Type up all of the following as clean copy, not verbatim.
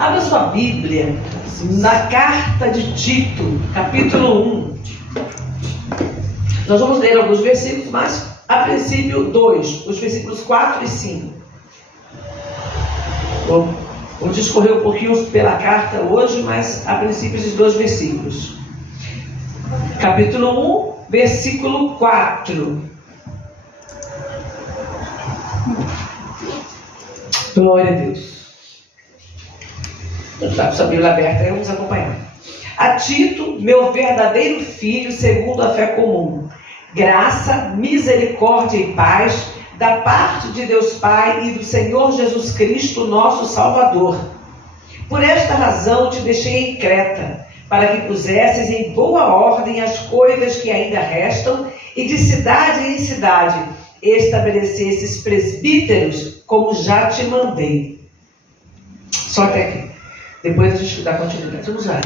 Abra sua Bíblia na carta de Tito, capítulo 1. Nós vamos ler alguns versículos, mas a princípio 2, os versículos 4 e 5. Vou discorrer um pouquinho pela carta hoje, mas a princípio esses 2 versículos. Capítulo 1, versículo 4. Glória a Deus. Está com sua Bíblia aberta, vamos acompanhar. A Tito, meu verdadeiro filho, segundo a fé comum, graça, misericórdia e paz, da parte de Deus Pai e do Senhor Jesus Cristo, nosso Salvador. Por esta razão te deixei em Creta, para que pusesses em boa ordem as coisas que ainda restam, e de cidade em cidade estabelecesses presbíteros, como já te mandei. Só até aqui. Depois a gente dá continuidade. Vamos lá.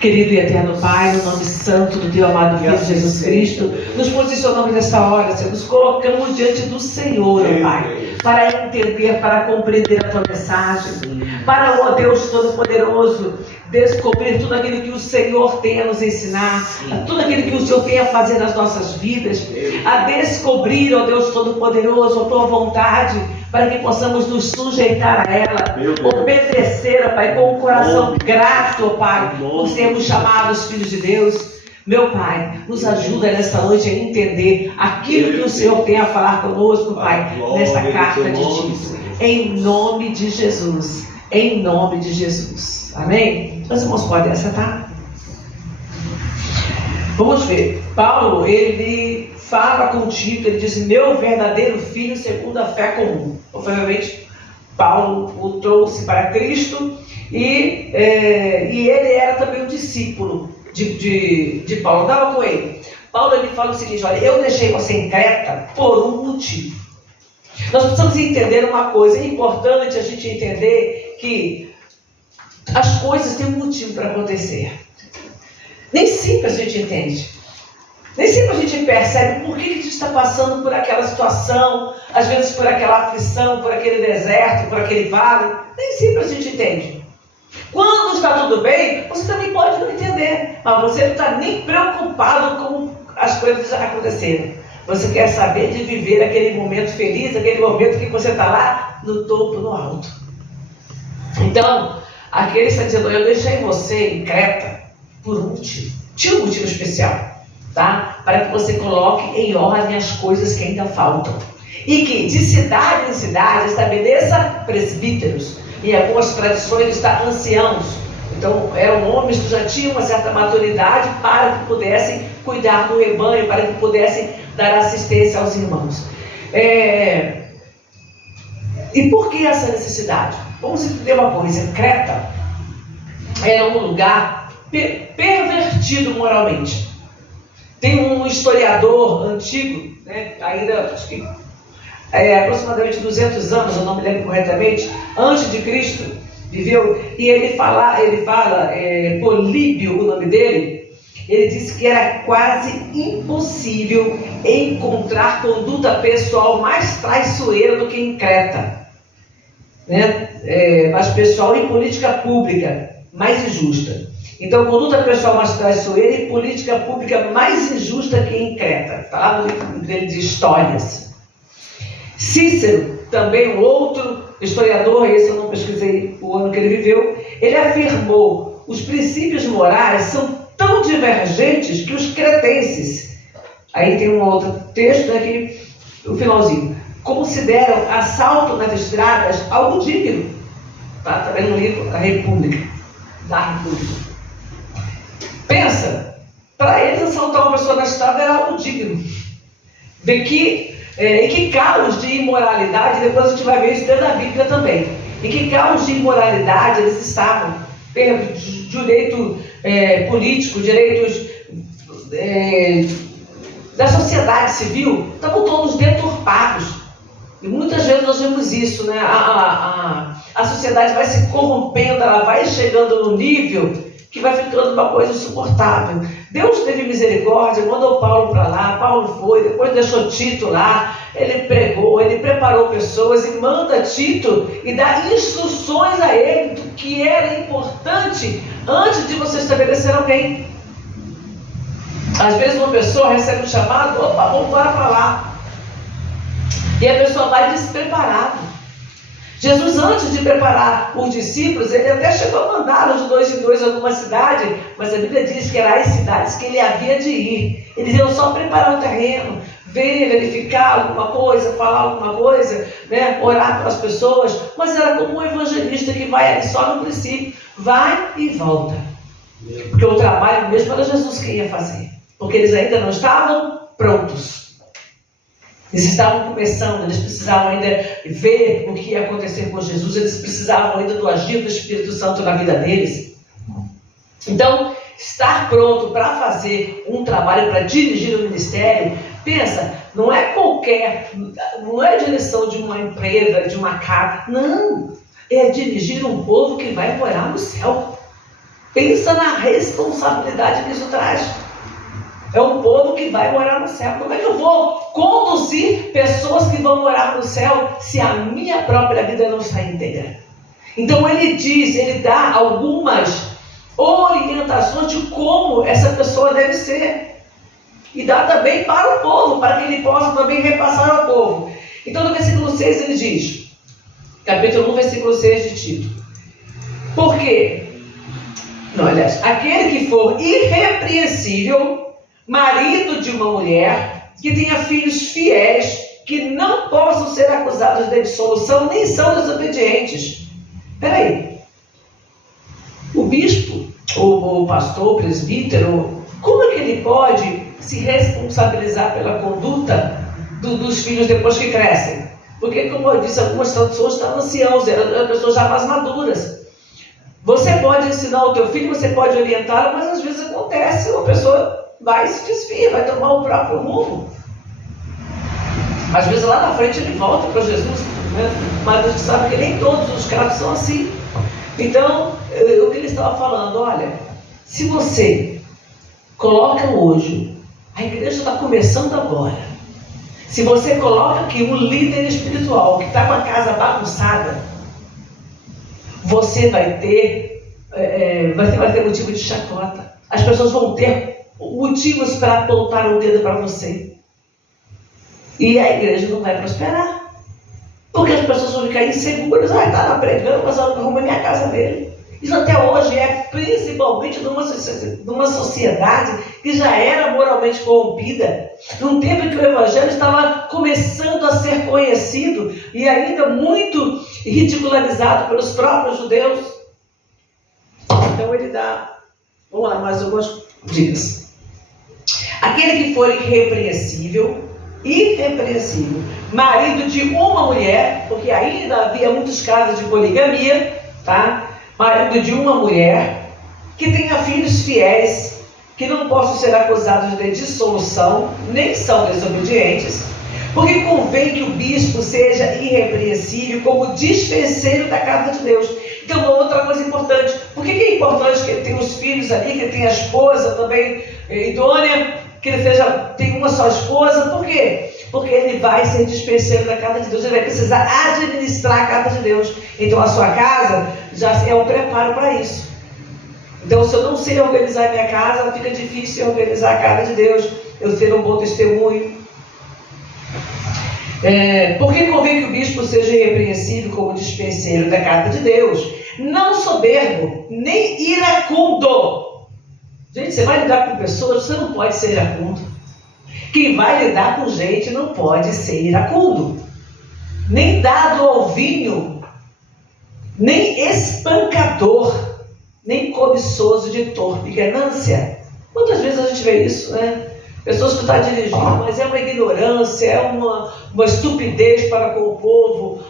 Querido e eterno Pai, no nome santo do teu amado Filho Jesus Cristo, nos posicionamos nesta hora, Senhor, nos colocamos diante do Senhor, Pai, para entender, para compreender a tua mensagem, para, ó Deus Todo-Poderoso, descobrir tudo aquilo que o Senhor tem a nos ensinar, tudo aquilo que o Senhor tem a fazer nas nossas vidas, a descobrir, ó Deus Todo-Poderoso, a tua vontade, para que possamos nos sujeitar a ela, obedecer, ó Pai, com um coração grato, ó Pai, por sermos chamados filhos de Deus. Meu Pai, nos ajuda nesta noite a entender aquilo que o Senhor tem a falar conosco, Pai, nesta carta de Tito. Em nome de Jesus. Em nome de Jesus. Amém? Os irmãos podem assentar? Vamos ver. Paulo, ele fala com Tito, ele diz, meu verdadeiro filho segundo a fé comum. Provavelmente, Paulo o trouxe para Cristo e ele era também um discípulo de Paulo, estava com ele. Paulo, ele fala o seguinte, olha, eu deixei você em Creta por um motivo. Nós precisamos entender uma coisa, é importante a gente entender que as coisas têm um motivo para acontecer. Nem sempre a gente entende. Nem sempre a gente percebe por que a gente está passando por aquela situação, às vezes por aquela aflição, por aquele deserto, por aquele vale. Nem sempre a gente entende. Quando está tudo bem, você também pode não entender, mas você não está nem preocupado com as coisas acontecerem. Você quer saber de viver aquele momento feliz, aquele momento que você está lá no topo, no alto. Então, aqui ele está dizendo, eu deixei você em Creta por um motivo. Tinha um motivo especial, tá? Para que você coloque em ordem as coisas que ainda faltam. E que de cidade em cidade estabeleça presbíteros. Em algumas tradições está anciãos. Então eram homens que já tinham uma certa maturidade para que pudessem cuidar do rebanho, para que pudessem dar assistência aos irmãos. E por que essa necessidade? Vamos entender uma coisa. Creta era um lugar pervertido moralmente. Tem um historiador antigo, né, ainda acho que aproximadamente 200 anos, eu não me lembro corretamente, antes de Cristo, viveu, e ele fala Políbio, o nome dele, ele disse que era quase impossível encontrar conduta pessoal mais traiçoeira do que em Creta, né? Mas pessoal e política pública mais injusta. Então, conduta pessoal mais traiçoeira e política pública mais injusta que em Creta. Está lá no livro dele de Histórias. Cícero, também um outro historiador, esse eu não pesquisei o ano que ele viveu, ele afirmou: os princípios morais são tão divergentes que os cretenses, aí tem um outro texto aqui, no finalzinho, consideram assalto nas estradas algo digno. Tá? Também no livro da República. Pensa, para eles assaltar uma pessoa na estrada era algo digno. Vê que em que caos de imoralidade, depois a gente vai ver isso dentro da Bíblia também, em que caos de imoralidade eles estavam, direito político, direitos da sociedade civil, estavam todos deturpados. E muitas vezes nós vemos isso, né? A sociedade vai se corrompendo, ela vai chegando no nível que vai ficando uma coisa insuportável. Deus teve misericórdia, mandou Paulo para lá, Paulo foi, depois deixou Tito lá, ele pregou, ele preparou pessoas e manda Tito e dá instruções a ele do que era importante antes de você estabelecer alguém. Às vezes uma pessoa recebe um chamado, opa, vamos embora para lá. E a pessoa vai despreparada. Jesus, antes de preparar os discípulos, ele até chegou a mandá-los de 2 em 2 a alguma cidade, mas a Bíblia diz que eram as cidades que ele havia de ir. Eles iam só preparar o terreno, ver, verificar alguma coisa, falar alguma coisa, né? Orar para as pessoas, mas era como um evangelista que vai ali só no princípio, vai e volta. Porque o trabalho mesmo era Jesus que ia fazer, porque eles ainda não estavam prontos. Eles estavam começando, eles precisavam ainda ver o que ia acontecer com Jesus, eles precisavam ainda do agir do Espírito Santo na vida deles. Então, estar pronto para fazer um trabalho, para dirigir o ministério, pensa, não é qualquer, não é a direção de uma empresa, de uma casa, não, é dirigir um povo que vai morar no céu. Pensa na responsabilidade que isso traz. É um povo que vai morar no céu. Como é que eu vou conduzir pessoas que vão morar no céu se a minha própria vida não está íntegra? Então ele dá algumas orientações de como essa pessoa deve ser. E dá também para o povo, para que ele possa também repassar ao povo. Então no versículo 6 ele diz, capítulo 1, versículo 6 de Tito. Por quê? Não, aliás, aquele que for irrepreensível, marido de uma mulher, que tenha filhos fiéis, que não possam ser acusados de dissolução, nem são desobedientes. Peraí, o bispo, o pastor, o presbítero, como é que ele pode se responsabilizar pela conduta dos filhos depois que crescem? Porque, como eu disse, algumas traduções estão anciãos, eram pessoas já mais maduras. Você pode ensinar o teu filho, você pode orientá-lo, mas às vezes acontece, uma pessoa vai se desvia, vai tomar o próprio rumo. Às vezes lá na frente ele volta para Jesus, né? Mas a gente sabe que nem todos os casos são assim. Então, o que ele estava falando, olha, se você coloca hoje, a igreja está começando agora, se você coloca aqui um líder espiritual que está com a casa bagunçada, você vai ter motivo de chacota. As pessoas vão ter motivos para apontar o dedo para você. E a igreja não vai prosperar. Porque as pessoas vão ficar inseguras. Ah, está lá pregando, mas eu não arrumo a minha casa dele. Isso até hoje é principalmente numa sociedade que já era moralmente corrompida. Num tempo em que o evangelho estava começando a ser conhecido e ainda muito ridicularizado pelos próprios judeus. Então ele dá, vamos lá, mais algumas dicas. Aquele que for irrepreensível, marido de uma mulher, porque ainda havia muitos casos de poligamia, tá? Marido de uma mulher, que tenha filhos fiéis, que não possam ser acusados de dissolução, nem são desobedientes, porque convém que o bispo seja irrepreensível como dispenseiro da casa de Deus. Então, uma outra coisa importante, por que é importante que ele tenha os filhos ali, que ele tenha a esposa também idônea, que ele tenha uma só esposa? Por quê? Porque ele vai ser dispenseiro da casa de Deus, ele vai precisar administrar a casa de Deus. Então a sua casa já é um preparo para isso. Então, se eu não sei organizar a minha casa, fica difícil organizar a casa de Deus, eu ser um bom testemunho. Porque convém que o bispo seja irrepreensível como dispenseiro da casa de Deus, não soberbo, nem iracundo. Gente, você vai lidar com pessoas, você não pode ser iracundo. Quem vai lidar com gente não pode ser iracundo, nem dado ao vinho, nem espancador, nem cobiçoso de torpe ganância. Quantas vezes a gente vê isso, né? Pessoas que estão dirigindo, mas é uma ignorância, é uma estupidez para com o povo,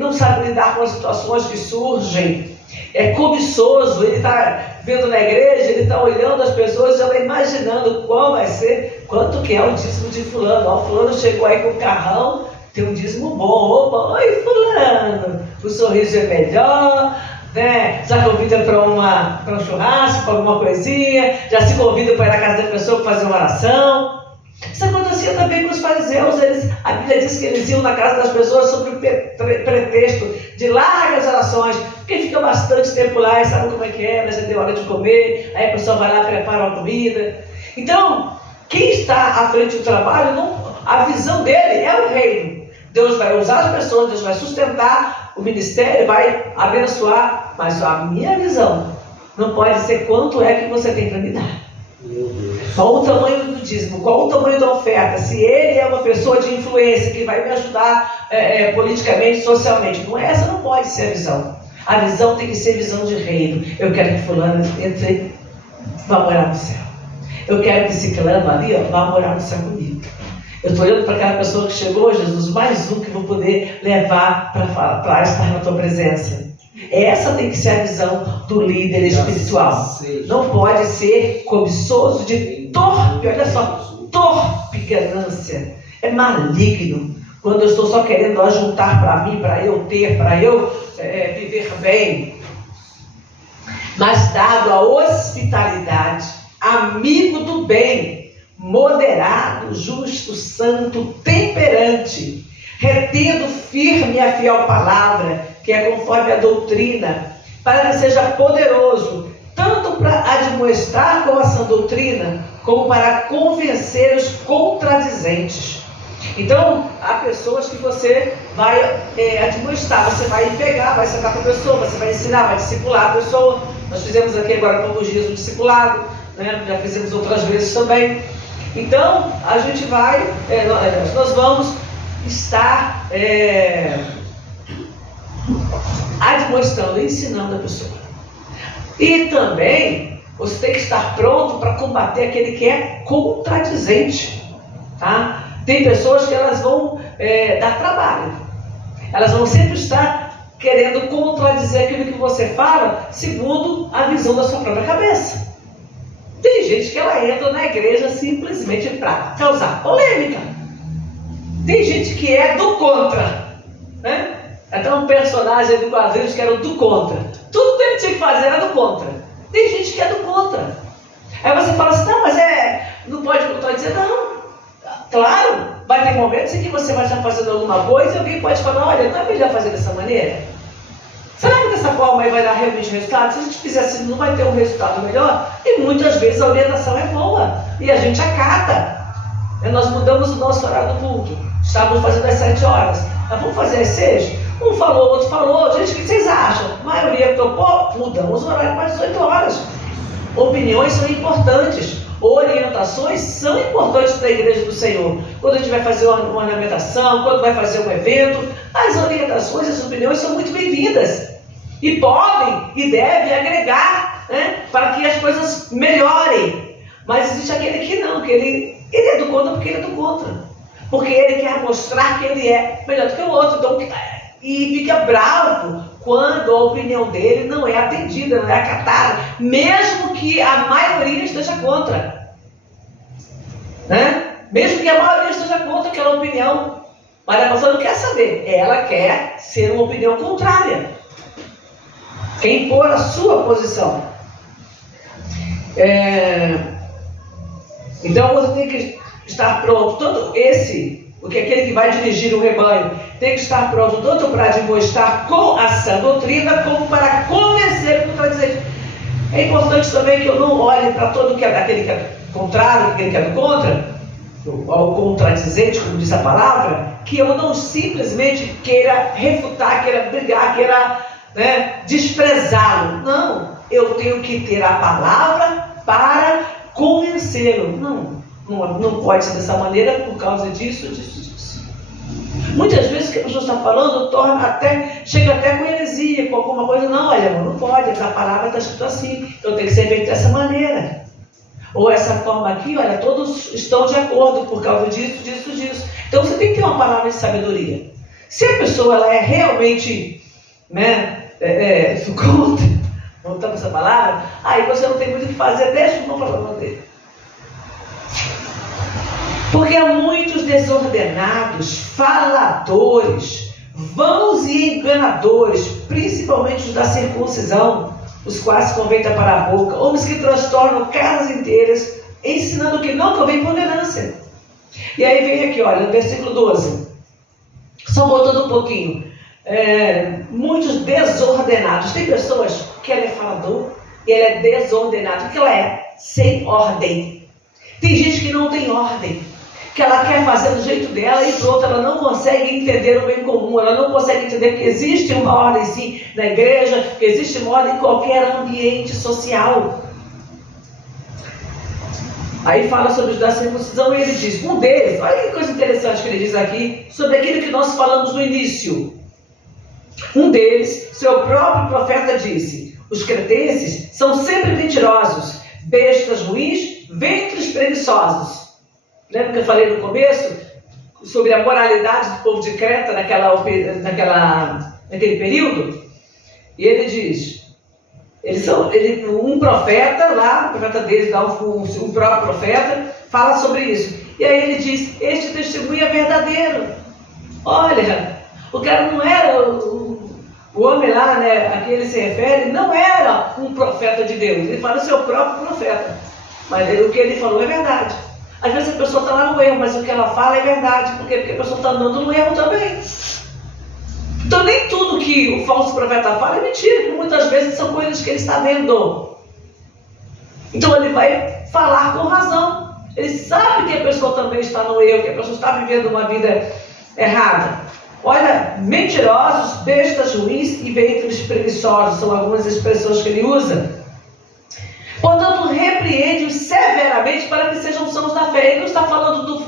não sabe lidar com as situações que surgem, é cobiçoso, ele está vendo na igreja, ele está olhando as pessoas, já está imaginando qual vai ser, quanto que é o dízimo de fulano. Ó, fulano chegou aí com o carrão, tem um dízimo bom, opa, oi fulano, o sorriso é melhor, né? Já convida para um churrasco, para alguma coisinha, já se convida para ir na casa da pessoa para fazer uma oração. Isso acontecia também com os fariseus. A Bíblia diz que eles iam na casa das pessoas sob o pretexto de largas orações, porque fica bastante tempo lá e sabe como é que é, mas já deu hora de comer, aí a pessoa vai lá e prepara uma comida. Então, quem está à frente do trabalho, a visão dele é o reino. Deus vai usar as pessoas, Deus vai sustentar o ministério, vai abençoar, mas a minha visão não pode ser quanto é que você tem para me dar. Qual o tamanho do dízimo? Qual o tamanho da oferta? Se ele é uma pessoa de influência que vai me ajudar politicamente, socialmente. Essa não pode ser a visão. A visão tem que ser visão de reino. Eu quero que fulano vá morar no céu. Eu quero que ciclano ali vá morar no céu comigo. Eu estou olhando para aquela pessoa que chegou, Jesus, mais um que vou poder levar para estar na tua presença. Essa tem que ser a visão do líder espiritual. Não pode ser cobiçoso de torpe, olha só, torpe ganância. É maligno. Quando eu estou só querendo ajuntar para mim, para eu ter, para eu viver bem. Mas dado a hospitalidade, amigo do bem, moderado, justo, santo, temperante, retendo firme a fiel palavra, que é conforme a doutrina, para que seja poderoso, tanto para admoestar com a sã doutrina, como para convencer os contradizentes. Então, há pessoas que você vai admoestar, você vai pegar, vai sentar com a pessoa, você vai ensinar, vai discipular a pessoa. Nós fizemos aqui agora há poucos dias um discipulado, né? Já fizemos outras vezes também. Então, a gente vai, nós vamos estar admoestando, ensinando a pessoa. E também, você tem que estar pronto para combater aquele que é contradizente, tá? Tem pessoas que elas vão dar trabalho. Elas vão sempre estar querendo contradizer aquilo que você fala, segundo a visão da sua própria cabeça. Tem gente que ela entra na igreja simplesmente para causar polêmica. Tem gente que é do contra, né? Até um personagem do quadrinhos que era o do contra. Tudo que ele tinha que fazer era do contra. Tem gente que é do contra. Aí você fala assim, não, mas não pode contradizer, não. Claro, vai ter momentos em que você vai estar fazendo alguma coisa e alguém pode falar, olha, não é melhor fazer dessa maneira? Será que dessa forma aí vai dar realmente resultado? Se a gente fizer assim, não vai ter um resultado melhor? E muitas vezes a orientação é boa e a gente acata. Nós mudamos o nosso horário do culto. Estávamos fazendo às 7 horas. Nós vamos fazer às 6? Um falou, outro falou. Gente, o que vocês acham? A maioria topou, mudamos o horário para as 18 horas. Opiniões são importantes. Orientações são importantes para a igreja do Senhor. Quando a gente vai fazer uma ornamentação, quando vai fazer um evento, as orientações, as opiniões são muito bem-vindas. E podem e devem agregar, né, para que as coisas melhorem. Mas existe aquele que não, que ele é do contra porque ele é do contra. Porque ele quer mostrar que ele é melhor do que o outro. Então, e fica bravo quando a opinião dele não é atendida, não é acatada, mesmo que a maioria esteja contra, né? Mesmo que a maioria esteja contra aquela opinião, mas a pessoa não quer saber, ela quer ser uma opinião contrária, quer impor a sua posição. Então você tem que estar pronto, tanto porque aquele que vai dirigir o rebanho tem que estar pronto tanto para admoestar com a sã doutrina, como para convencer o contradizente. É importante também que eu não olhe para todo aquele que é contrário, aquele que é do contra, ao contradizente, como diz a palavra, que eu não simplesmente queira refutar, queira brigar, queira, né, desprezá-lo. Não, eu tenho que ter a palavra para convencê-lo. Não pode ser dessa maneira por causa disso. Muitas vezes o que a pessoa está falando chega até com heresia, com alguma coisa. Não, olha, não pode, essa palavra está escrito assim, então tem que ser feito dessa maneira. Ou essa forma aqui, olha, todos estão de acordo por causa disso. Então você tem que ter uma palavra de sabedoria. Se a pessoa ela é realmente, né, contra, voltando essa palavra, aí você não tem muito o que fazer, deixa o problema dele. Porque há muitos desordenados, faladores, vãos e enganadores, principalmente os da circuncisão, os quais se convém para a boca, homens que transtornam casas inteiras, ensinando que não convém ponderância. E aí vem aqui, olha, no versículo 12. Só voltando um pouquinho. Muitos desordenados. Tem pessoas que ela é falador e ela é desordenada. O que ela é? Sem ordem. Tem gente que não tem ordem, que ela quer fazer do jeito dela e pronto, ela não consegue entender o bem comum, ela não consegue entender que existe uma ordem sim na igreja, que existe uma ordem em qualquer ambiente social. Aí fala sobre da circuncisão e ele diz, um deles, olha que coisa interessante que ele diz aqui, sobre aquilo que nós falamos no início. Um deles, seu próprio profeta disse, os cretenses são sempre mentirosos, bestas ruins, ventres preguiçosos. Lembra que eu falei no começo sobre a moralidade do povo de Creta naquele período? E ele diz, um profeta lá, o profeta deles, um próprio profeta, fala sobre isso. E aí ele diz, este testemunho é verdadeiro. Olha, o cara não era, o homem lá, né, a que ele se refere, não era um profeta de Deus. Ele fala o seu próprio profeta. Mas o que ele falou é verdade. Às vezes a pessoa está lá no erro, mas o que ela fala é verdade. Porque a pessoa está andando no erro também. Então nem tudo que o falso profeta fala é mentira, porque muitas vezes são coisas que ele está vendo. Então ele vai falar com razão. Ele sabe que a pessoa também está no erro, que a pessoa está vivendo uma vida errada. Olha, mentirosos, bestas ruins e ventres preguiçosos, são algumas expressões que ele usa. Portanto, repreende-os severamente para que sejam sãos da fé. Ele não está falando do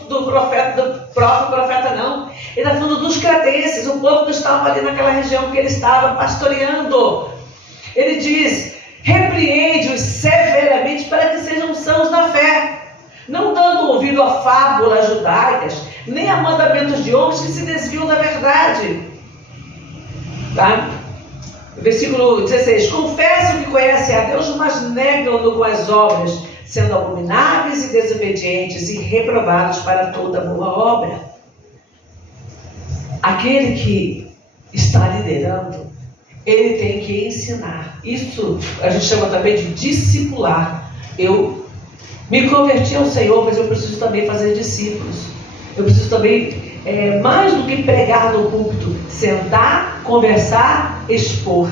próprio profeta, não. Ele está falando dos cretenses, o povo que estava ali naquela região que ele estava pastoreando. Ele diz, repreende-os severamente para que sejam sãos da fé, não dando ouvido a fábulas judaicas, nem a mandamentos de homens que se desviam da verdade. Tá? Versículo 16. Confessam que conhecem a Deus, mas negam-no com as obras, sendo abomináveis e desobedientes e reprovados para toda boa obra. Aquele que está liderando, ele tem que ensinar. Isso a gente chama também de discipular. Eu me converti ao Senhor, mas eu preciso também fazer discípulos. Eu preciso também, mais do que pregar no púlpito, sentar, conversar, expor.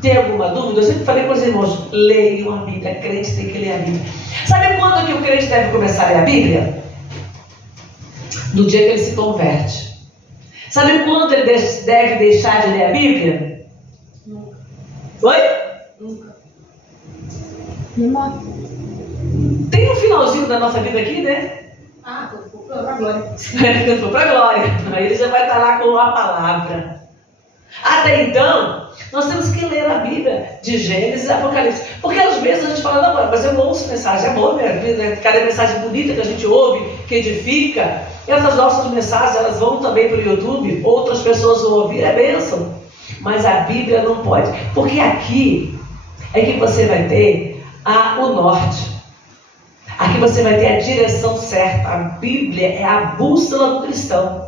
Tem alguma dúvida? Eu sempre falei com os irmãos, leiam a Bíblia, crente tem que ler a Bíblia. Sabe quando que o crente deve começar a ler a Bíblia? No dia que ele se converte. Sabe quando ele deve deixar de ler a Bíblia? Nunca. Oi? Nunca. Não morre. Tem um finalzinho da nossa vida aqui, né? Ah, eu vou para a glória. Eu vou para a glória. Aí ele já vai estar lá com a palavra. Até então, nós temos que ler a Bíblia de Gênesis e Apocalipse. Porque às vezes a gente fala, não, mas eu ouço mensagem, é boa minha vida, né? Cada mensagem bonita que a gente ouve, que edifica. E essas nossas mensagens, elas vão também para o YouTube, outras pessoas vão ouvir, é bênção. Mas a Bíblia não pode. Porque aqui é que você vai ter o norte. Aqui você vai ter a direção certa. A Bíblia é a bússola do cristão.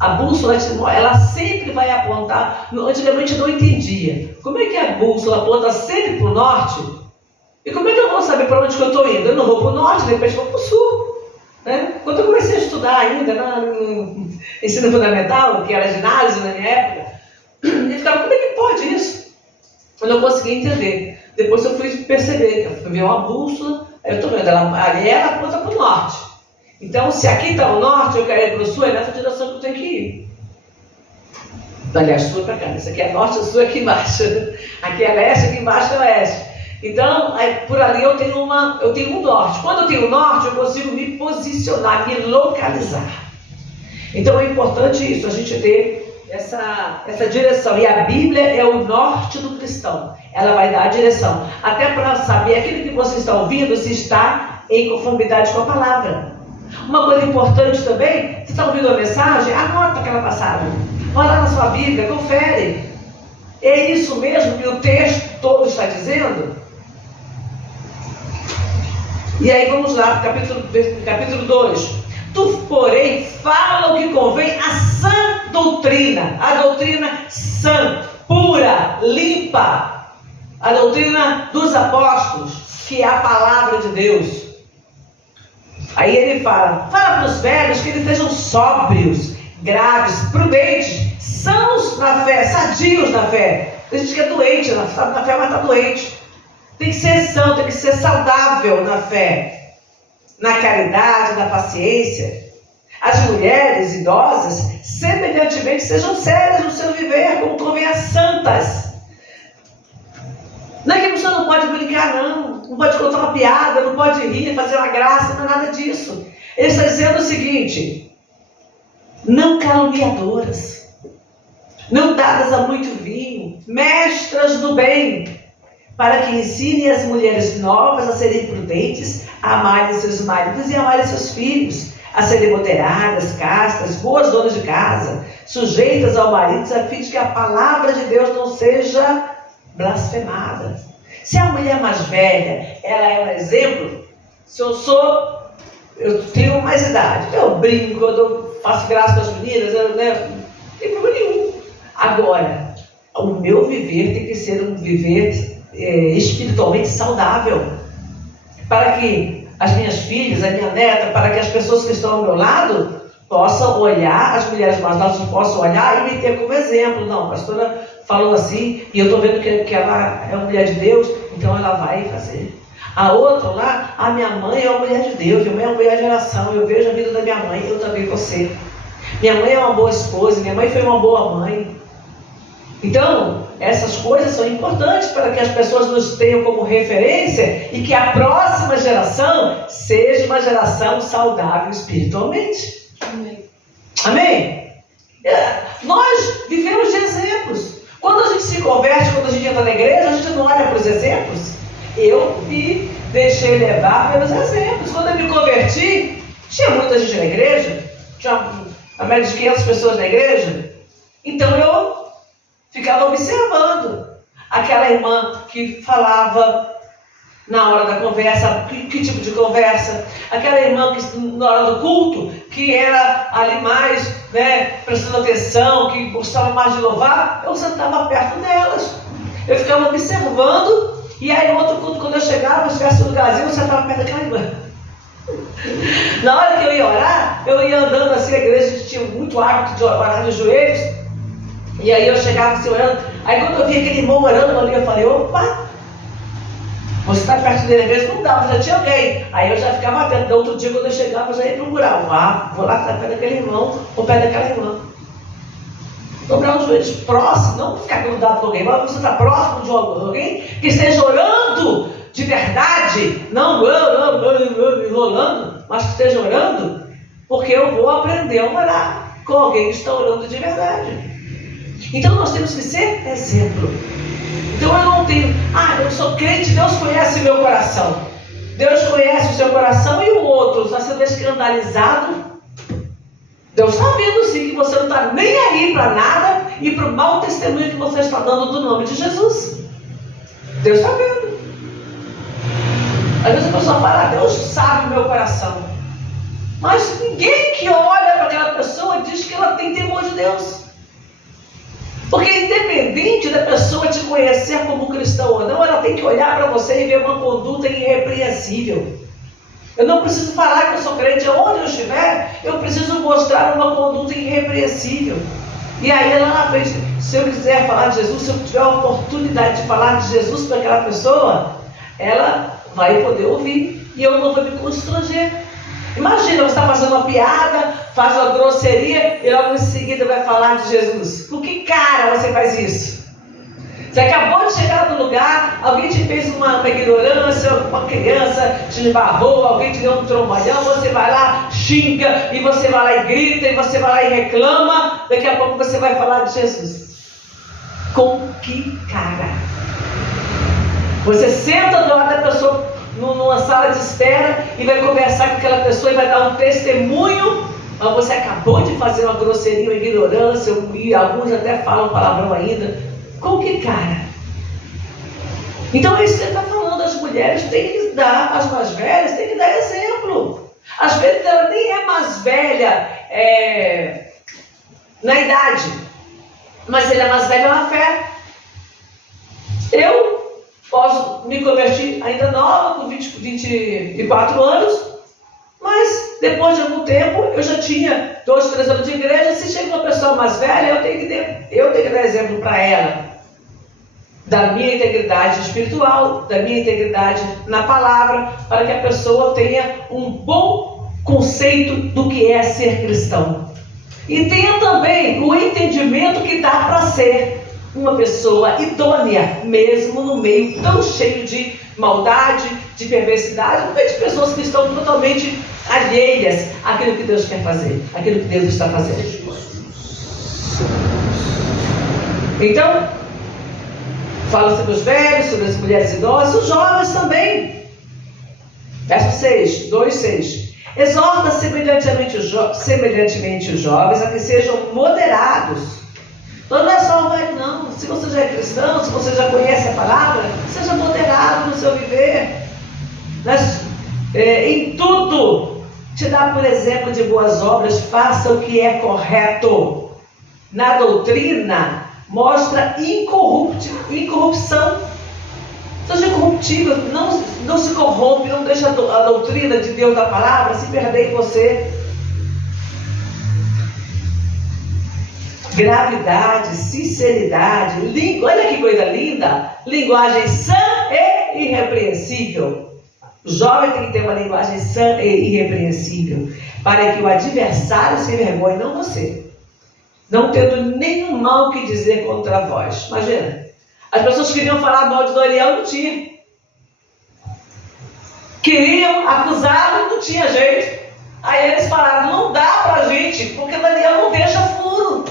A bússola, ela sempre vai apontar. Antigamente eu não entendia. Como é que a bússola aponta sempre para o norte? E como é que eu vou saber para onde que eu estou indo? Eu não vou para o norte, de repente vou para o sul. Né? Quando eu comecei a estudar ainda no ensino fundamental, que era ginásio na minha época, eu ficava, como é que pode isso? Eu não conseguia entender. Depois eu fui perceber, eu fui ver uma bússola, eu estou vendo, ela aponta para o norte. Então, se aqui está o norte, eu quero ir para o sul, é nessa direção que eu tenho que ir. Aliás, sul é para cá, isso aqui é norte, o sul é aqui embaixo. Aqui é leste, aqui embaixo é oeste. Então, por ali eu tenho um norte. Quando eu tenho um norte, eu consigo me posicionar, me localizar. Então é importante isso, a gente ter essa direção. E a Bíblia é o norte do cristão. Ela vai dar a direção. Até para saber aquilo que você está ouvindo, se está em conformidade com a palavra. Uma coisa importante também, você está ouvindo a mensagem, anota aquela passagem. Vai lá na sua Bíblia, confere. É isso mesmo que o texto todo está dizendo? E aí vamos lá para o capítulo 2. Tu, porém, fala o que convém à sã doutrina. A doutrina sã, pura, limpa. A doutrina dos apóstolos, que é a palavra de Deus. Aí ele fala para os velhos que eles sejam sóbrios, graves, prudentes, sãos na fé, sadios na fé. Tem gente que é doente na fé, mas está doente. Tem que ser são, tem que ser saudável na fé, na caridade, na paciência. As mulheres idosas, semelhantemente, sejam sérias no seu viver, como convém as santas. Não é que a pessoa não pode brincar, não pode contar uma piada, não pode rir, fazer uma graça, não é nada disso. Ele está dizendo o seguinte: não caluniadoras, não dadas a muito vinho, mestras do bem, para que ensinem as mulheres novas a serem prudentes, a amarem seus maridos e a amarem seus filhos, a serem moderadas, castas, boas donas de casa, sujeitas ao marido, a fim de que a palavra de Deus não seja blasfemada. Se a mulher mais velha, ela é um exemplo, se eu tenho mais idade, eu brinco, eu faço graça com as meninas, não tem problema nenhum. Agora, o meu viver tem que ser um viver espiritualmente saudável, para que as minhas filhas, a minha neta, para que as pessoas que estão ao meu lado possam olhar, as mulheres mais novas possam olhar e me ter como exemplo. Não, a pastora falou assim, e eu estou vendo que ela é uma mulher de Deus, então ela vai fazer. A outra lá, a minha mãe é uma mulher de Deus, minha mãe é uma mulher de oração, eu vejo a vida da minha mãe, eu também vou ser. Minha mãe é uma boa esposa, minha mãe foi uma boa mãe. Então, essas coisas são importantes para que as pessoas nos tenham como referência e que a próxima geração seja uma geração saudável espiritualmente. Amém. Amém? Nós vivemos de exemplos. Quando a gente se converte, quando a gente entra na igreja, a gente não olha para os exemplos. Eu me deixei levar pelos exemplos. Quando eu me converti, tinha muita gente na igreja, tinha a média de 500 pessoas na igreja. Então eu ficava observando aquela irmã que falava na hora da conversa, que tipo de conversa, aquela irmã que na hora do culto, que era ali mais, prestando atenção, que gostava mais de louvar, eu sentava perto delas, eu ficava observando, e aí no outro culto, quando eu chegava, se tivesse um lugarzinho, eu sentava perto daquela irmã. Na hora que eu ia orar, eu ia andando assim, a igreja tinha muito hábito de orar de joelhos. E aí eu chegava assim orando, aí quando eu vi aquele irmão orando ali, eu falei, opa, você está perto dele, às vezes não dava, já tinha alguém. Aí eu já ficava atento, no outro dia quando eu chegava, eu já ia procurar, vou lá estar perto daquele irmão, ou perto daquela irmã. Dobrar os joelhos próximos, não ficar grudado com alguém, mas você está próximo de alguém que esteja orando de verdade, não enrolando, mas que esteja orando, porque eu vou aprender a orar com alguém que está orando de verdade. Então nós temos que ser exemplo. Então eu não tenho, eu sou crente, Deus conhece meu coração. Deus conhece o seu coração e o outro está sendo escandalizado. Deus está vendo sim que você não está nem aí para nada e para o mau testemunho que você está dando do nome de Jesus. Deus está vendo. Às vezes a pessoa fala, Deus sabe o meu coração. Mas ninguém que olha para aquela pessoa diz que ela tem temor de Deus. Porque independente da pessoa te conhecer como cristão ou não, ela tem que olhar para você e ver uma conduta irrepreensível. Eu não preciso falar que eu sou crente, onde eu estiver, eu preciso mostrar uma conduta irrepreensível. E aí lá na frente, se eu quiser falar de Jesus, se eu tiver a oportunidade de falar de Jesus para aquela pessoa, ela vai poder ouvir e eu não vou me constranger. Imagina, você está fazendo uma piada, faz uma grosseria e logo em seguida vai falar de Jesus. Com que cara você faz isso? Você acabou de chegar no lugar, alguém te fez uma ignorância, uma criança te barrou, alguém te deu um trombalhão, você vai lá, xinga, e você vai lá e grita, e você vai lá e reclama, daqui a pouco você vai falar de Jesus. Com que cara? Você senta do lado da pessoa numa sala de espera e vai conversar com aquela pessoa e vai dar um testemunho, mas você acabou de fazer uma grosseria, uma ignorância, e alguns até falam palavrão ainda. Com que cara? Então é isso que ele está falando, as mulheres têm que dar, as mais velhas têm que dar exemplo. Às vezes ela nem é mais velha na idade, mas ela é mais velha na fé. Eu posso me converter ainda nova, com 24 anos, mas depois de algum tempo, eu já tinha 2, 3 anos de igreja. Se chega uma pessoa mais velha, eu tenho que dar exemplo para ela da minha integridade espiritual, da minha integridade na palavra, para que a pessoa tenha um bom conceito do que é ser cristão. E tenha também o entendimento que dá para ser uma pessoa idônea, mesmo no meio tão cheio de maldade, de perversidade, no meio de pessoas que estão totalmente alheias àquilo que Deus quer fazer, àquilo que Deus está fazendo. Então, fala sobre os velhos, sobre as mulheres idosas, os jovens também. Verso 6, 2:6. Exorta semelhantemente os jovens a que sejam moderados. Então não é só, não, se você já é cristão, se você já conhece a palavra, seja moderado no seu viver. Em tudo, te dá por exemplo de boas obras, faça o que é correto. Na doutrina, mostra incorrupção. Seja incorruptível, não se corrompe, não deixa a doutrina de Deus, da palavra, se perder em você. Gravidade, sinceridade, olha que coisa linda, linguagem sã e irrepreensível. O jovem tem que ter uma linguagem sã e irrepreensível, para que o adversário se envergonhe, não você, não tendo nenhum mal que dizer contra vós. Imagina, as pessoas queriam falar mal de Daniel, não tinha. Queriam acusá-lo, não tinha jeito. Aí eles falaram, não dá pra gente, porque Daniel não deixa furo.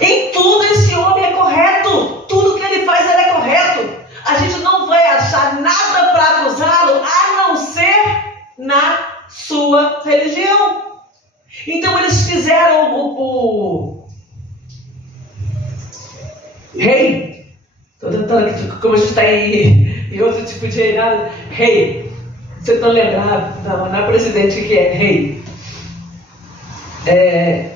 Em tudo esse homem é correto. Tudo que ele faz é correto. A gente não vai achar nada para acusá-lo, a não ser na sua religião. Então eles fizeram o rei. Estou tentando aqui, como a gente está em outro tipo de reinado. Rei. Vocês estão lembrados? Não é presidente que é rei.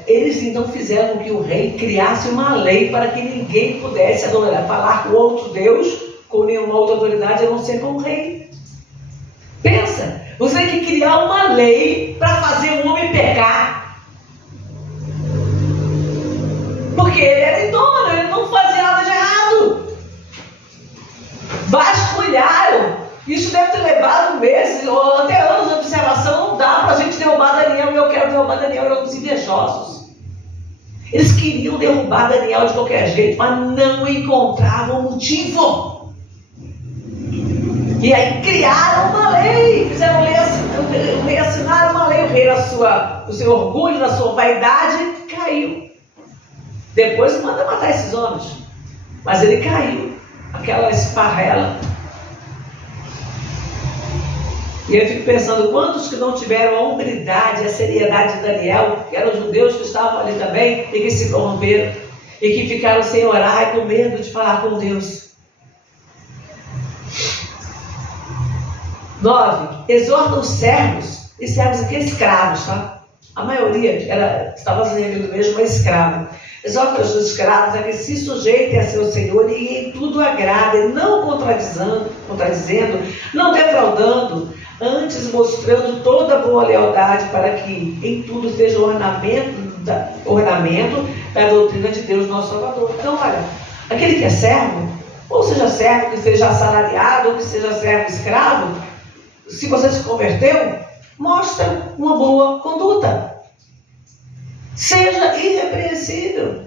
Eles então fizeram que o rei criasse uma lei para que ninguém pudesse adorar, falar com outro Deus, com nenhuma outra autoridade, a não ser com o rei. Pensa, você tem que criar uma lei para fazer o homem pecar. Porque ele era idôneo, ele não fazia nada de errado. Vasculharam. Isso deve ter levado meses ou até anos de observação. Não dá para a gente derrubar Daniel, e eu quero derrubar Daniel. Eram os invejosos. Eles queriam derrubar Daniel de qualquer jeito, mas não encontravam motivo. E aí criaram uma lei, fizeram o rei assinar uma lei. O rei, o seu orgulho, na sua vaidade, caiu. Depois manda matar esses homens, mas ele caiu, aquela esparrela. E eu fico pensando, quantos que não tiveram a hombridade, a seriedade de Daniel, que eram judeus que estavam ali também, e que se corromperam, e que ficaram sem orar e com medo de falar com Deus. 9. Exorta os servos, e servos aqui escravos, tá? A maioria estava servindo mesmo a escravo. Exorta os escravos a que se sujeitem a seu Senhor e em tudo agradem, não contradizendo, não defraudando, antes mostrando toda boa lealdade, para que em tudo seja ornamento da doutrina de Deus, nosso Salvador. Então, olha, aquele que é servo, ou seja servo, que seja assalariado, ou que seja servo escravo, se você se converteu, mostra uma boa conduta. Seja irrepreensível,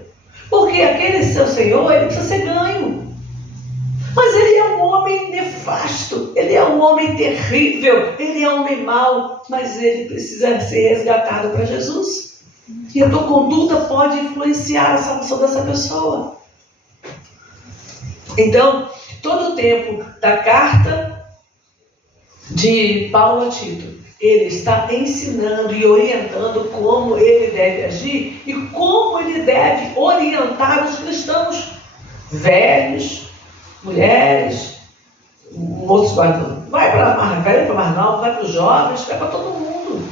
porque aquele seu Senhor, ele precisa ser ganho. Mas ele é um homem nefasto, ele é um homem terrível, ele é um homem mau, mas ele precisa ser resgatado para Jesus. E a tua conduta pode influenciar a salvação dessa pessoa. Então, todo o tempo da carta de Paulo a Tito, ele está ensinando e orientando como ele deve agir e como ele deve orientar os cristãos, velhos, mulheres, outros guardam. Vai para mais velho, para mais novo, vai para os jovens, vai para todo mundo.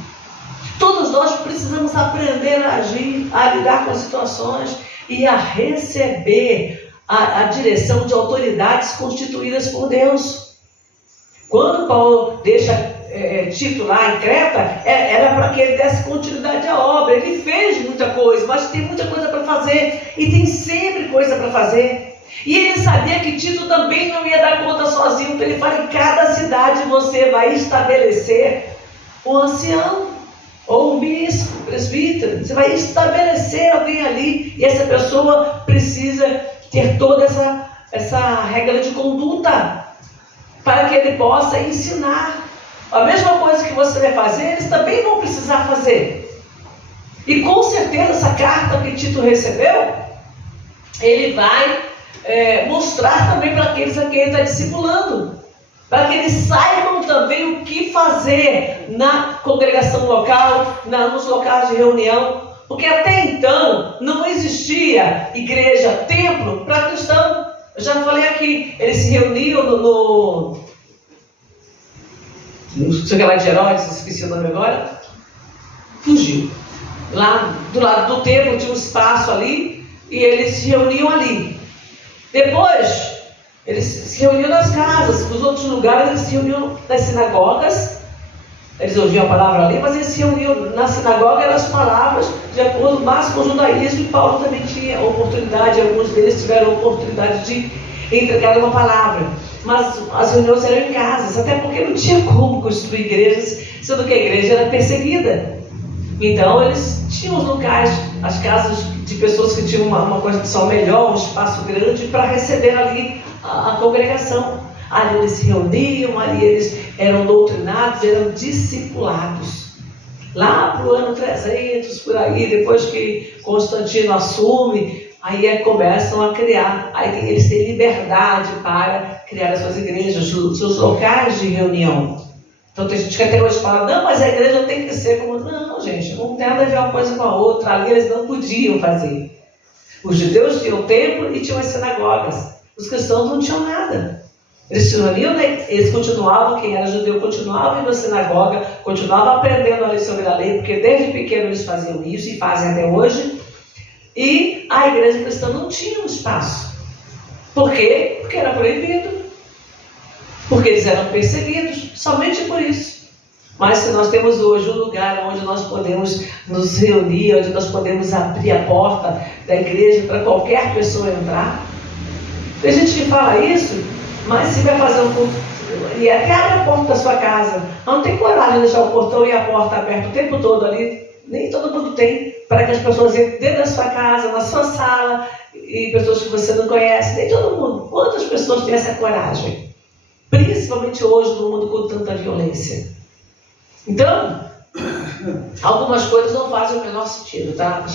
Todos nós precisamos aprender a agir, a lidar com as situações e a receber a direção de autoridades constituídas por Deus. Quando Paulo deixa Tito lá em Creta, era para que ele desse continuidade à obra. Ele fez muita coisa, mas tem muita coisa para fazer, e tem sempre coisa para fazer. E ele sabia que Tito também não ia dar conta sozinho, então ele fala: em cada cidade você vai estabelecer um ancião, ou um bispo, presbítero. Você vai estabelecer alguém ali, e essa pessoa precisa ter toda essa regra de conduta, para que ele possa ensinar. A mesma coisa que você vai fazer, eles também vão precisar fazer. E com certeza essa carta que Tito recebeu, ele vai mostrar também para aqueles a quem ele está discipulando, para que eles saibam também o que fazer na congregação local, nos locais de reunião, porque até então não existia igreja, templo para cristão. Eu já falei aqui, eles se reuniam no sei lá de Herodes, esqueci o nome agora, fugiu. Lá do lado do templo tinha um espaço ali, e eles se reuniam ali. Depois, eles se reuniam nas casas, nos outros lugares eles se reuniam nas sinagogas. Eles ouviam a palavra ali, mas eles se reuniam na sinagoga, eram as palavras de acordo mais com o judaísmo, e Paulo também tinha oportunidade, alguns deles tiveram oportunidade de entregar uma palavra. Mas as reuniões eram em casas, até porque não tinha como construir igrejas, sendo que a igreja era perseguida. Então eles tinham os locais, as casas de pessoas que tinham uma condição melhor, um espaço grande para receber ali a congregação. Ali eles se reuniam, ali eles eram doutrinados, eram discipulados. Lá para o ano 300, por aí, depois que Constantino assume, aí começam a criar, aí eles têm liberdade para criar as suas igrejas, os seus locais de reunião. Então tem gente que até hoje fala: não, mas a igreja tem que ser como... Não, gente, não tem nada a ver uma coisa com a outra. Ali eles não podiam fazer. Os judeus tinham o templo e tinham as sinagogas. Os cristãos não tinham nada. Eles se reuniam, né? Eles continuavam, quem era judeu continuava indo à sinagoga, continuava aprendendo ali sobre a lei, porque desde pequeno eles faziam isso e fazem até hoje. E a igreja cristã não tinha um espaço. Por quê? Porque era proibido. Porque eles eram perseguidos, somente por isso. Mas se nós temos hoje um lugar onde nós podemos nos reunir, onde nós podemos abrir a porta da igreja para qualquer pessoa entrar. Tem gente que fala isso, mas se vai fazer um culto, e até abre a porta da sua casa, não tem coragem de deixar o portão e a porta aberta o tempo todo ali. Nem todo mundo tem, para que as pessoas entrem dentro da sua casa, na sua sala, e pessoas que você não conhece, nem todo mundo. Quantas pessoas têm essa coragem? Principalmente hoje, no mundo com tanta violência. Então, algumas coisas não fazem o menor sentido, tá?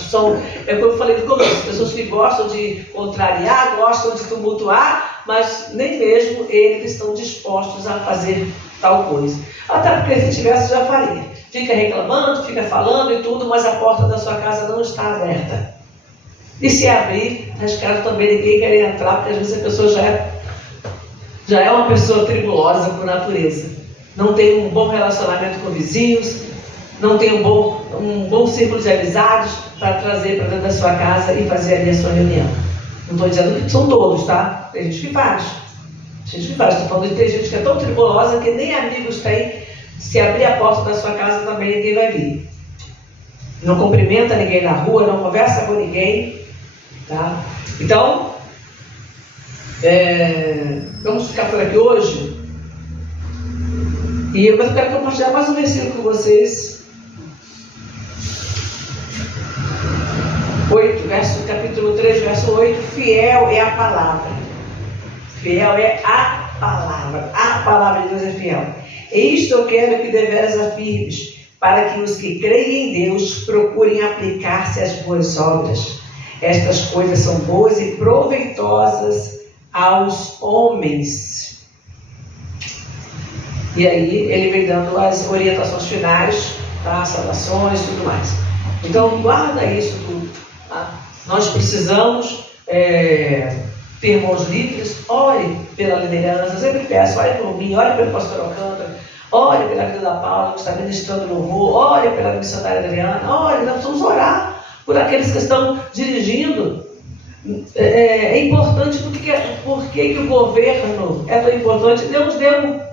É como eu falei no começo, pessoas que gostam de contrariar, gostam de tumultuar, mas nem mesmo eles estão dispostos a fazer tal coisa. Até porque se tivesse, já faria. Fica reclamando, fica falando e tudo, mas a porta da sua casa não está aberta. E se abrir, arriscado também ninguém quer entrar, porque às vezes a pessoa já é uma pessoa tribulosa por natureza. Não tem um bom relacionamento com vizinhos, não tem um bom círculo de amizades para trazer para dentro da sua casa e fazer ali a sua reunião. Não estou dizendo que são todos, tá? Tem gente que faz. Estou falando de ter gente que é tão tribulosa que nem amigos tem. Se abrir a porta da sua casa também ninguém vai vir. Não cumprimenta ninguém na rua, não conversa com ninguém, tá? Então, vamos ficar por aqui hoje. E eu quero compartilhar mais um versículo com vocês. 8, capítulo 3, verso 8. Fiel é a palavra. Fiel é a palavra. A palavra de Deus é fiel. E isto eu quero que deveras afirmes, para que os que creem em Deus procurem aplicar-se às boas obras. Estas coisas são boas e proveitosas aos homens. E aí ele vem dando as orientações finais, tá? Saudações e tudo mais. Então guarda isso tudo, tá? Nós precisamos ter mãos livres. Ore pela liderança. Eu sempre peço: ore por mim, ore pelo pastor Alcântara, ore pela vida da Paula, que está ministrando louvor, ore pela missionária Adriana, ore, nós vamos orar por aqueles que estão dirigindo. É importante, porque o governo é tão importante. Deus deu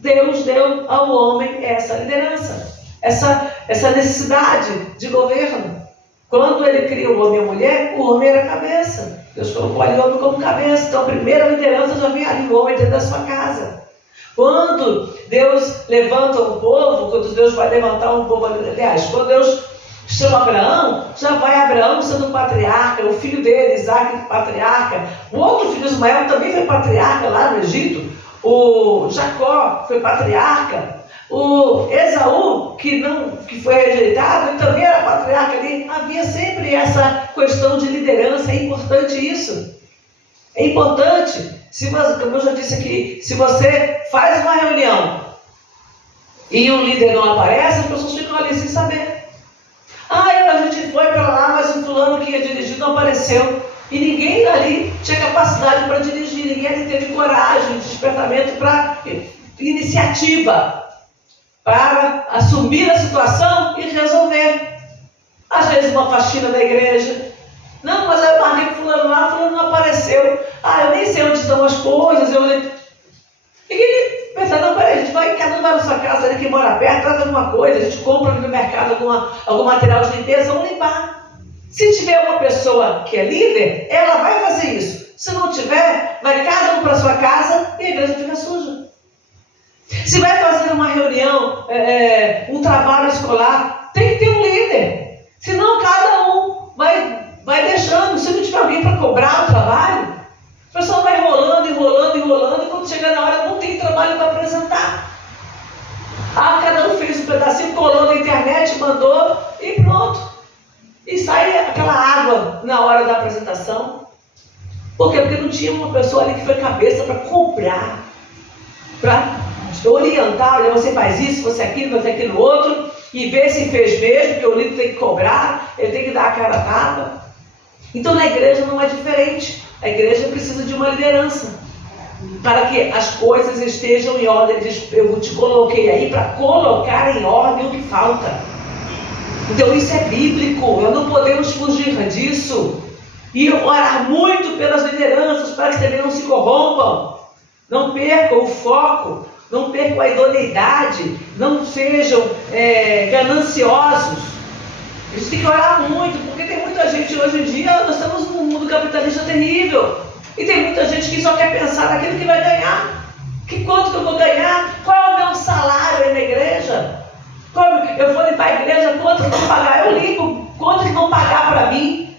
Deus deu ao homem essa liderança, essa necessidade de governo. Quando ele criou o homem e a mulher, o homem era a cabeça. Deus colocou ali o homem como cabeça. Então a primeira liderança já vinha ali o homem dentro da sua casa. Quando Deus levanta um povo, quando Deus vai levantar um povo, aliás, quando Deus chama Abraão, já vai Abraão sendo patriarca, o filho dele, Isaac, patriarca. O outro filho, Ismael, também foi patriarca lá no Egito. O Jacó foi patriarca. O Esaú, que foi rejeitado, ele também era patriarca ali. Havia sempre essa questão de liderança. É importante isso. É importante. Como eu já disse aqui, se você faz uma reunião e o líder não aparece, as pessoas ficam ali sem saber. A gente foi para lá, mas o fulano que ia dirigir não apareceu. E ninguém ali tinha capacidade para dirigir, ninguém ali teve coragem, despertamento para iniciativa, para assumir a situação e resolver. Às vezes uma faxina da igreja. Não, mas eu marquei com fulano lá, fulano não apareceu. Eu nem sei onde estão as coisas. E ele pensa, não, peraí, cada um vai na sua casa, ele que mora perto, traz alguma coisa, a gente compra no mercado algum material de limpeza, vamos limpar. Se tiver uma pessoa que é líder, ela vai fazer isso. Se não tiver, vai cada um para sua casa e a igreja fica suja. Se vai fazer uma reunião, um trabalho escolar, tem que ter um líder. Senão cada um vai deixando. Se não tiver alguém para cobrar o trabalho, o pessoal vai enrolando, e quando chegar na hora não tem trabalho para apresentar. Cada um fez um pedacinho, colou na internet, mandou e pronto. E sai aquela água na hora da apresentação. Por quê? Porque não tinha uma pessoa ali que foi cabeça para cobrar, para orientar, olha, você faz isso, você aquilo outro, e ver se fez mesmo, porque o líder tem que cobrar, ele tem que dar a cara a tapa. Então na igreja não é diferente. A igreja precisa de uma liderança, para que as coisas estejam em ordem. Eu te coloquei aí para colocar em ordem o que falta. Então isso é bíblico, nós não podemos fugir disso. E orar muito pelas lideranças, para que também não se corrompam, não percam o foco, não percam a idoneidade, não sejam gananciosos. A gente tem que orar muito, porque tem muita gente hoje em dia, nós estamos num mundo capitalista terrível, e tem muita gente que só quer pensar naquilo que vai ganhar. Quanto que eu vou ganhar? Qual é o meu salário aí na igreja? Eu vou limpar a igreja, quanto que vão pagar? Eu limpo, quanto que vão pagar para mim?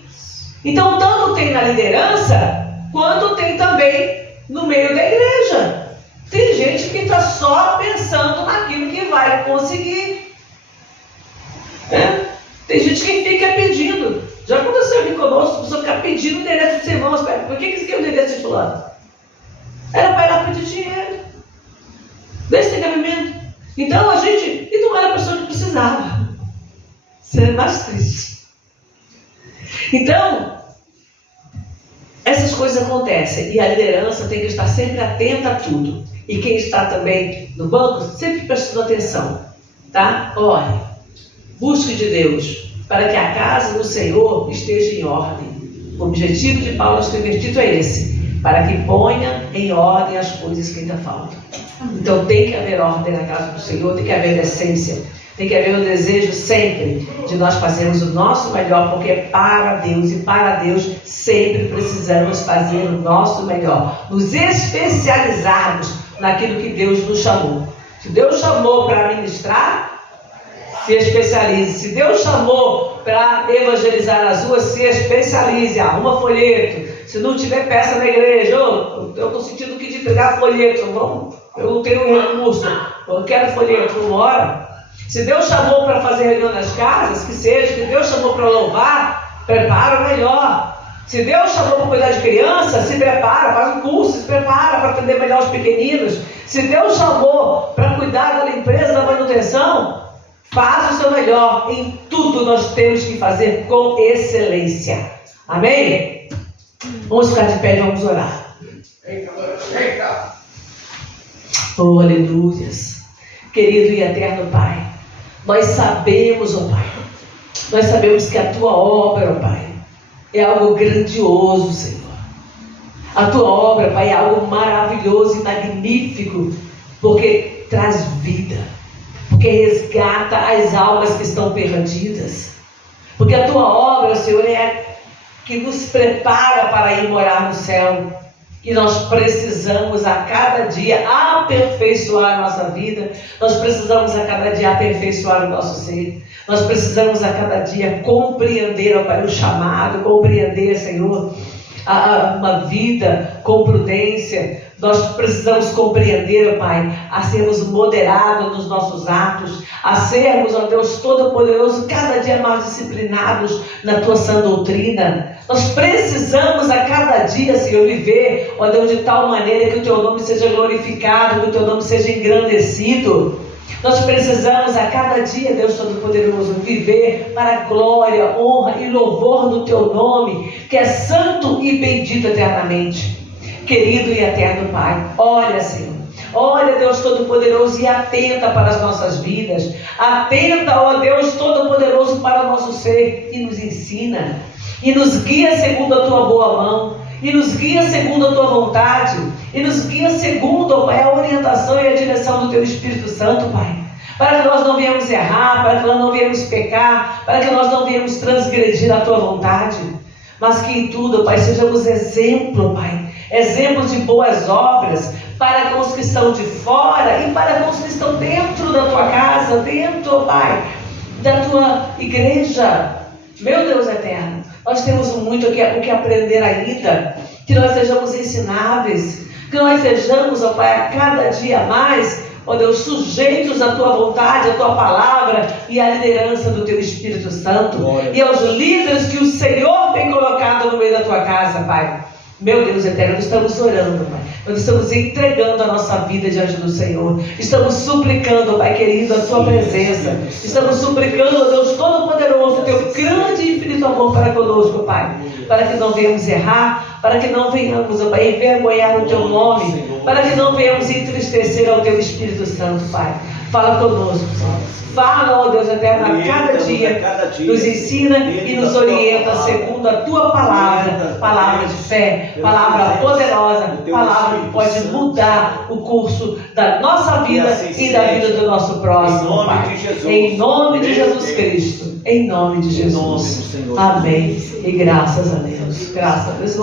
Então, tanto tem na liderança, quanto tem também no meio da igreja. Tem gente que está só pensando naquilo que vai conseguir. Tem gente que fica pedindo. Já aconteceu aqui conosco, a pessoa fica pedindo o endereço dos irmãos. Por que isso aqui é o endereço de fulano? Era para ir lá pedir dinheiro. Desse cabimento. Então e não era a pessoa que precisava. Isso é mais triste. Então, essas coisas acontecem. E a liderança tem que estar sempre atenta a tudo. E quem está também no banco, sempre prestando atenção. Tá? Ore. Busque de Deus, para que a casa do Senhor esteja em ordem. O objetivo de Paulo escrever Tito é esse: para que ponha em ordem as coisas que ainda faltam. Então tem que haver ordem na casa do Senhor, tem que haver decência, tem que haver o desejo sempre de nós fazermos o nosso melhor, porque é para Deus, e para Deus sempre precisamos fazer o nosso melhor, nos especializarmos naquilo que Deus nos chamou. Se Deus chamou para ministrar, se especialize. Se Deus chamou para evangelizar as ruas, se especialize, arruma folheto. Se não tiver peça na igreja, eu estou sentindo que de pegar folheto, eu não tenho recurso, eu quero folheto, vamos embora. Se Deus chamou para fazer reunião nas casas, que seja. Se Deus chamou para louvar, prepara o melhor. Se Deus chamou para cuidar de criança, se prepara, faz um curso, se prepara para atender melhor os pequeninos. Se Deus chamou para cuidar da limpeza, da manutenção, faz o seu melhor. Em tudo nós temos que fazer com excelência. Amém? Vamos ficar de pé e vamos orar. Oh, aleluias. Querido e eterno Pai, nós sabemos, ó Pai, nós sabemos que a Tua obra, ó Pai, é algo grandioso, Senhor. A Tua obra, Pai, é algo maravilhoso e magnífico, porque traz vida, porque resgata as almas que estão perdidas, porque a tua obra, Senhor, é que nos prepara para ir morar no céu. E nós precisamos a cada dia aperfeiçoar a nossa vida, nós precisamos a cada dia aperfeiçoar o nosso ser, nós precisamos a cada dia compreender, ó Pai, o chamado, compreender, Senhor, uma vida com prudência. Nós precisamos compreender, ó Pai, a sermos moderados nos nossos atos, a sermos, ó Deus Todo-Poderoso, cada dia mais disciplinados na Tua sã doutrina. Nós precisamos a cada dia, Senhor, viver, ó Deus, de tal maneira que o Teu nome seja glorificado, que o Teu nome seja engrandecido. Nós precisamos a cada dia, Deus Todo-Poderoso, viver para a glória, honra e louvor do Teu nome, que é santo e bendito eternamente. Querido e eterno Pai, olha, Senhor, olha, Deus Todo-Poderoso, e atenta para as nossas vidas, atenta, ó Deus Todo-Poderoso, para o nosso ser, e nos ensina, e nos guia segundo a Tua boa mão, e nos guia segundo a Tua vontade, e nos guia segundo, ó Pai, a orientação e a direção do Teu Espírito Santo, Pai, para que nós não venhamos errar, para que nós não venhamos pecar, para que nós não venhamos transgredir a Tua vontade, mas que em tudo, Pai, sejamos exemplo, Pai, exemplo de boas obras, para com os que estão de fora e para com os que estão dentro da Tua casa, dentro, Pai, da Tua igreja. Meu Deus eterno, nós temos muito o que aprender ainda, que nós sejamos ensináveis, que nós sejamos, ó Pai, a cada dia mais, ó Deus, sujeitos à Tua vontade, à Tua palavra e à liderança do Teu Espírito Santo, e aos líderes que o Senhor tem colocado no meio da Tua casa, Pai. Meu Deus eterno, nós estamos orando, Pai. Nós estamos entregando a nossa vida diante do Senhor. Estamos suplicando, Pai querido, a Tua presença. Estamos suplicando, Deus Todo-Poderoso, o Teu grande e infinito amor para conosco, Pai. Para que não venhamos errar, para que não venhamos, Pai, envergonhar o Teu nome, para que não venhamos entristecer ao Teu Espírito Santo, Pai. Fala conosco, Senhor. Fala, ó Deus eterno, a cada dia, nos ensina e nos orienta segundo a Tua palavra, palavra de fé, palavra poderosa, palavra que pode mudar o curso da nossa vida e da vida do nosso próximo, Pai. Em nome de Jesus Cristo, em nome de Jesus. Amém. E graças a Deus. Graças a Deus.